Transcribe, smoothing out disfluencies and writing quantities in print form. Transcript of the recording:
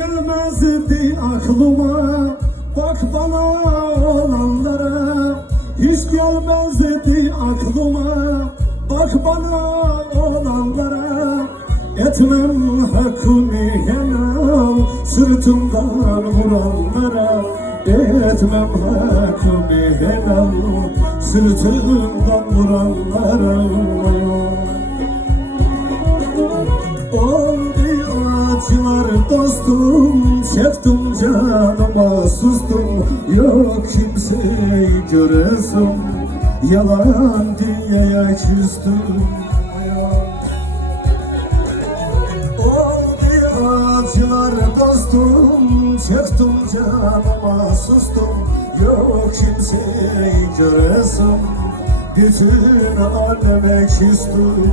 gelmezdi aklıma, bak bana olanlara. Hiç gelmezdi aklıma, bak bana olanlara. Etmem hakkımı helal sırtımdan vuranlara. Etmem hakkımı helal sırtımdan vuranlara. Oldu acılar dostum, çektim canıma sustum. Yok kimseyi göresim, yalan diye küstüm. Oldu acılar dostum, çektim canıma sustum. Yok kimseyi göresim, bütün aleme küstüm.